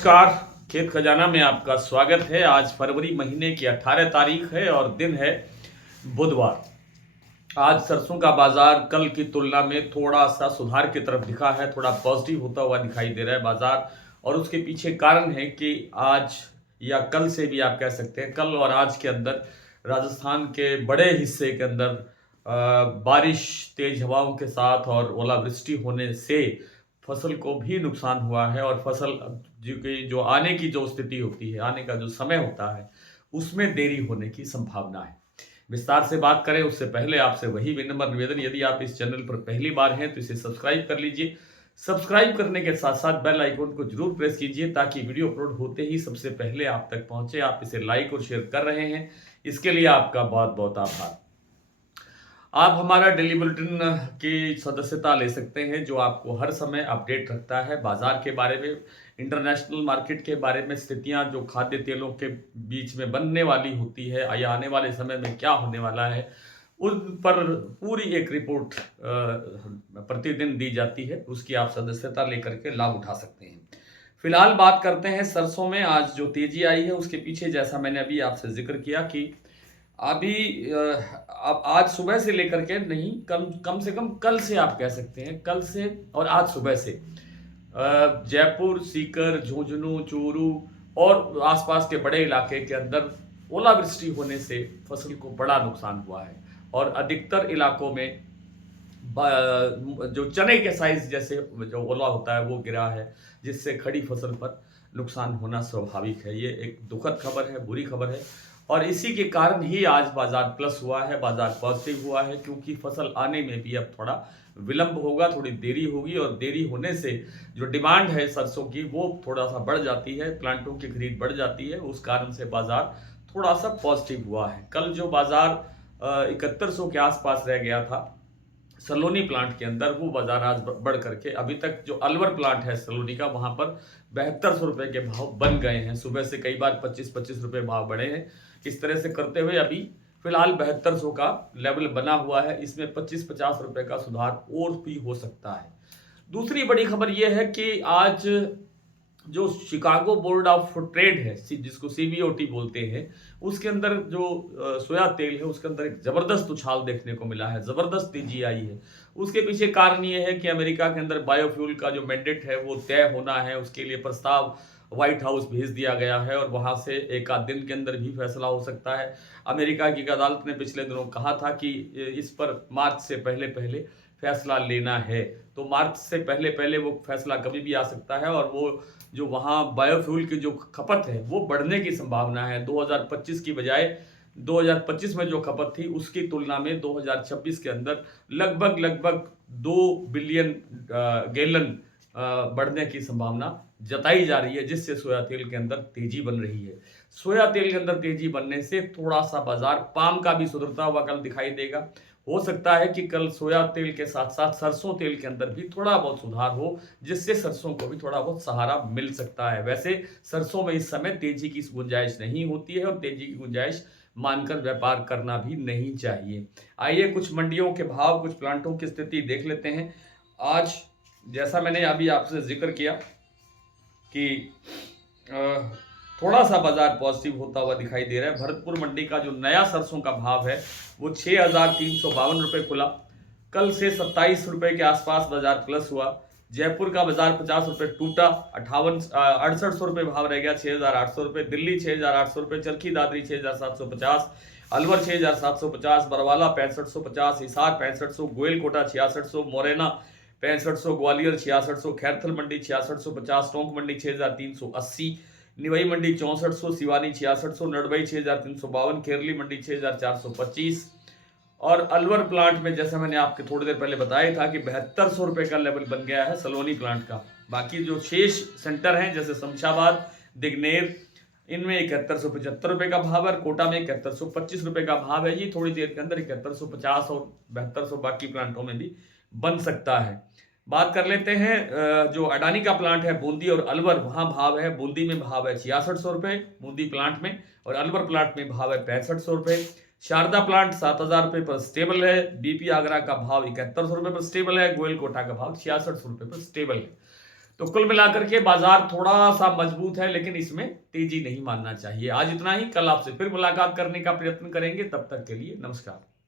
नमस्कार। खेत खजाना में आपका स्वागत है। आज फरवरी महीने की 18 तारीख है और दिन है बुधवार। आज सरसों का बाजार कल की तुलना में थोड़ा सा सुधार की तरफ दिखा है, थोड़ा पॉजिटिव होता हुआ दिखाई दे रहा है बाजार। और उसके पीछे कारण है कि आज या कल से भी आप कह सकते हैं, कल और आज के अंदर राजस्थान के बड़े हिस्से के अंदर बारिश, तेज हवाओं के साथ और ओलावृष्टि होने से फसल को भी नुकसान हुआ है। और फसल जो आने की जो स्थिति होती है, आने का जो समय होता है, उसमें देरी होने की संभावना है। विस्तार से बात करें उससे पहले आपसे वही विनम्र निवेदन, यदि आप इस चैनल पर पहली बार हैं तो इसे सब्सक्राइब कर लीजिए। सब्सक्राइब करने के साथ साथ बेल आइकन को जरूर प्रेस कीजिए ताकि वीडियो अपलोड होते ही सबसे पहले आप तक पहुंचे। आप इसे लाइक और शेयर कर रहे हैं, इसके लिए आपका बहुत बहुत आभार। आप हमारा डेली बुलेटिन की सदस्यता ले सकते हैं, जो आपको हर समय अपडेट रखता है बाजार के बारे में, इंटरनेशनल मार्केट के बारे में, स्थितियां जो खाद्य तेलों के बीच में बनने वाली होती है या आने वाले समय में क्या होने वाला है, उन पर पूरी एक रिपोर्ट प्रतिदिन दी जाती है। उसकी आप सदस्यता लेकर के लाभ उठा सकते हैं। फिलहाल बात करते हैं सरसों में आज जो तेजी आई है उसके पीछे, जैसा मैंने अभी आपसे जिक्र किया कि अभी अब आज सुबह से लेकर के नहीं, कम कम से कम कल से आप कह सकते हैं, कल से और आज सुबह से जयपुर, सीकर, झुंझुनू, चूरू और आसपास के बड़े इलाके के अंदर ओलावृष्टि होने से फसल को बड़ा नुकसान हुआ है। और अधिकतर इलाकों में जो चने के साइज जैसे जो ओला होता है वो गिरा है, जिससे खड़ी फसल पर नुकसान होना स्वाभाविक है। ये एक दुखद खबर है, बुरी खबर है। और इसी के कारण ही आज बाजार प्लस हुआ है, बाजार पॉजिटिव हुआ है, क्योंकि फसल आने में भी अब थोड़ा विलंब होगा, थोड़ी देरी होगी। और देरी होने से जो डिमांड है सरसों की वो थोड़ा सा बढ़ जाती है, प्लांटों की खरीद बढ़ जाती है, उस कारण से बाजार थोड़ा सा पॉजिटिव हुआ है। कल जो बाजार 7100 के आसपास रह गया था सलोनी प्लांट के अंदर, वो बाजार आज बढ़ करके अभी तक जो अलवर प्लांट है सलोनी का, वहां पर 7200 रुपए के भाव बन गए हैं। सुबह से कई बार 25-25 रुपए भाव बढ़े हैं। इस तरह से करते हुए अभी फिलहाल 7200 का लेवल बना हुआ है। इसमें 25-50 रुपए का सुधार और भी हो सकता है। दूसरी बड़ी खबर यह है कि आज जो शिकागो बोर्ड ऑफ ट्रेड है, जिसको सीबीओटी बोलते हैं, उसके अंदर जो सोया तेल है उसके अंदर एक जबरदस्त उछाल देखने को मिला है, जबरदस्त तेजी आई है। उसके पीछे कारण ये है कि अमेरिका के अंदर बायोफ्यूल का जो मैंडेट है वो तय होना है, उसके लिए प्रस्ताव व्हाइट हाउस भेज दिया गया है और वहां से एक आध दिन के अंदर भी फैसला हो सकता है। अमेरिका की अदालत ने पिछले दिनों कहा था कि इस पर मार्च से पहले पहले फैसला लेना है, तो मार्च से पहले पहले वो फैसला कभी भी आ सकता है। और वो जो वहाँ बायोफ्यूल की जो खपत है वो बढ़ने की संभावना है। 2025 की बजाय 2025 में जो खपत थी उसकी तुलना में 2026 के अंदर लगभग 2 बिलियन गैलन बढ़ने की संभावना जताई जा रही है, जिससे सोया तेल के अंदर तेजी बन रही है। सोया तेल के अंदर तेजी बनने से थोड़ा सा बाजार पाम का भी सुधरता हुआ कल दिखाई देगा। हो सकता है कि कल सोया तेल के साथ साथ सरसों तेल के अंदर भी थोड़ा बहुत सुधार हो, जिससे सरसों को भी थोड़ा बहुत सहारा मिल सकता है। वैसे सरसों में इस समय तेजी की गुंजाइश नहीं होती है और तेजी की गुंजाइश मानकर व्यापार करना भी नहीं चाहिए। आइए कुछ मंडियों के भाव, कुछ प्लांटों की स्थिति देख लेते हैं। आज जैसा मैंने अभी आपसे जिक्र किया कि थोड़ा सा बाजार पॉजिटिव होता हुआ दिखाई दे रहा है। भरतपुर मंडी का जो नया सरसों का भाव है वो 6,352 रुपये खुला। कल से 27 रुपये के आसपास बाजार प्लस हुआ। जयपुर का बाजार 50 रुपये टूटा, 6800 रुपये भाव रह गया, 6,800 रुपये। दिल्ली 6,800 रुपये, चरखी दादरी 6,750, अलवर 6,750, बरवाला 6,550, हिसार 6,500, गोयलकोटा 6,600, मोरेना 6,500, ग्वालियर 6,600, खैरथल मंडी 6,650, टोंक मंडी 6,380, निवई मंडी 6,400, सिवानी 6,600, नडबई 6,352, केरली मंडी 6,425। और अलवर प्लांट में जैसा मैंने आपके थोड़ी देर पहले बताया था कि 7200 रुपये का लेवल बन गया है सलोनी प्लांट का। बाकी जो शेष सेंटर हैं जैसे शमशाबाद, दिग्नेर, इनमें 7175 रुपये का भाव है। कोटा में 7125 रुपये का भाव है। ये थोड़ी देर के अंदर 7150 और 7200 बाकी प्लांटों में भी बन सकता है। बात कर लेते हैं जो अडानी का प्लांट है बूंदी और अलवर, वहां भाव है, बूंदी में भाव है 6600 रुपये बूंदी प्लांट में, और अलवर प्लांट में भाव है 6500 रुपये। शारदा प्लांट 7,000 रुपये पर स्टेबल है। बीपी आगरा का भाव 7100 रुपये पर स्टेबल है। गोयल कोटा का भाव 6600 रुपये पर स्टेबल है। तो कुल मिलाकर के बाजार थोड़ा सा मजबूत है, लेकिन इसमें तेजी नहीं मानना चाहिए। आज इतना ही, कल आपसे फिर मुलाकात करने का प्रयत्न करेंगे। तब तक के लिए नमस्कार।